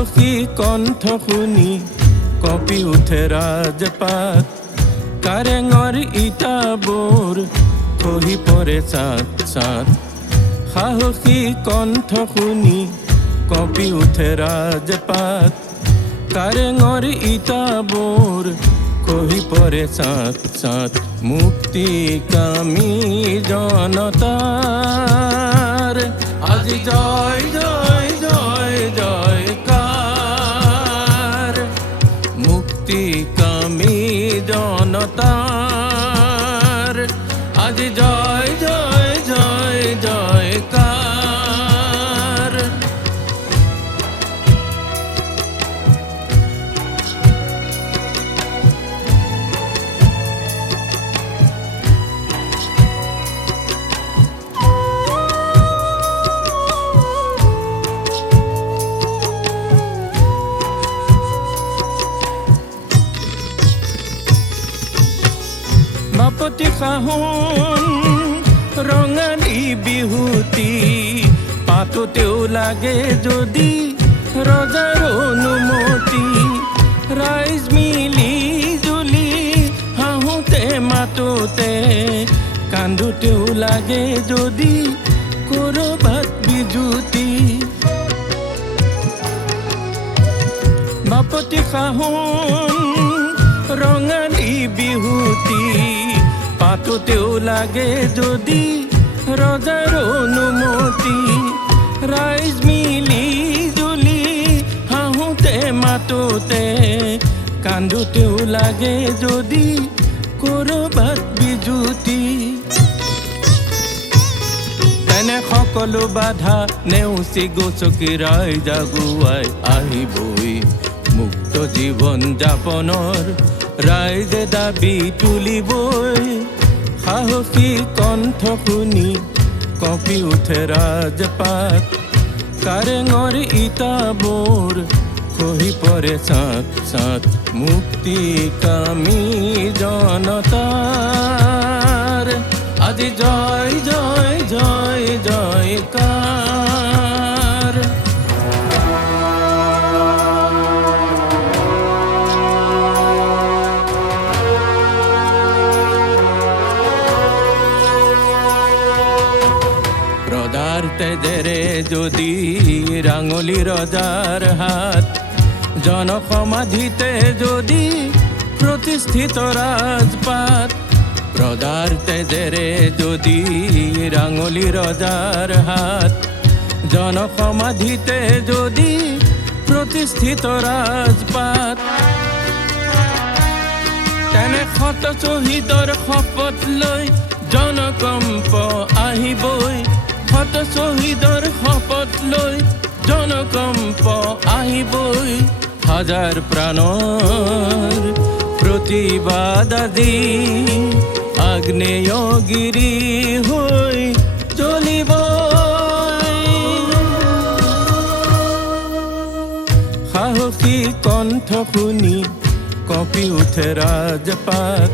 সাহসী কণ্ঠ শুনি কঁপি উঠে ৰাজপাত কাৰেঙৰ ইটাবোৰ খহি পৰে চাত চাত সাহসী কণ্ঠ শুনি কঁপি উঠে ৰাজপাত কাৰেঙৰ ইটাবোৰ খহি পৰে চাত চাত মুক্তিকামী জনতাৰ আজি জয় জয় জয় জয়কাৰ মুক্তিকামী জনতাৰ আজি জয় জয় জয় জয়কাৰ বাপতি সাহোন ৰঙালী বিহুতি পাতোতেও লাগে যদি ৰজাৰ অনুমতি ৰাইজ মিলি জুলি হাঁহোতে মাতোতে কান্দোতেও লাগে যদি কৰবাত বিজুতি বাপতি সাহোন ৰঙালী বিহুতি পাতোতেও লাগে যদি ৰজাৰ অনুমতি ৰাইজ মিলি জুলি হাঁহোতে মাতোতে কান্দোতেও লাগে যদি কৰবাত বিজুতি তেনে সকলো বাধা নেওচি গচকি ৰাইজ আগুৱাই আহিবই মুক্ত জীৱন যাপনৰ ৰাইজে দাবী তুলিবই সাহসী কণ্ঠ শুনি কঁপি উঠে ৰাজপাত কাৰেঙৰ ইটাবোৰ খহি পৰে চাত চাত মুক্তিকামী জনতাৰ আজি জয় জয় জয় জয়কাৰ ৰজাৰ তেজেৰে যদি ৰাঙলী ৰজাৰ হাত জনসমাধিতে যদি প্ৰতিষ্ঠিত ৰাজপাট ৰজাৰ তেজেৰে যদি ৰাঙলী ৰজাৰ হাত জনসমাধিতে যদি প্ৰতিষ্ঠিত ৰাজপাট তেনে শত শ্বহীদৰ শপত লৈ জনকম্প আহিবই শত শ্বহীদৰ শপত লৈ জনকম্প আহিবই হাজাৰ প্ৰাণৰ প্ৰতিবাদ আজি আগ্নেয়গিৰি হৈ জ্বলিব সাহসী কণ্ঠ শুনি কঁপি উঠে ৰাজপাত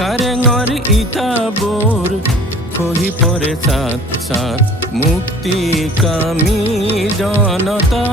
কাৰেঙৰ ইটাবোৰ খহি পৰে চাত চাত মুক্তিকামী জনতা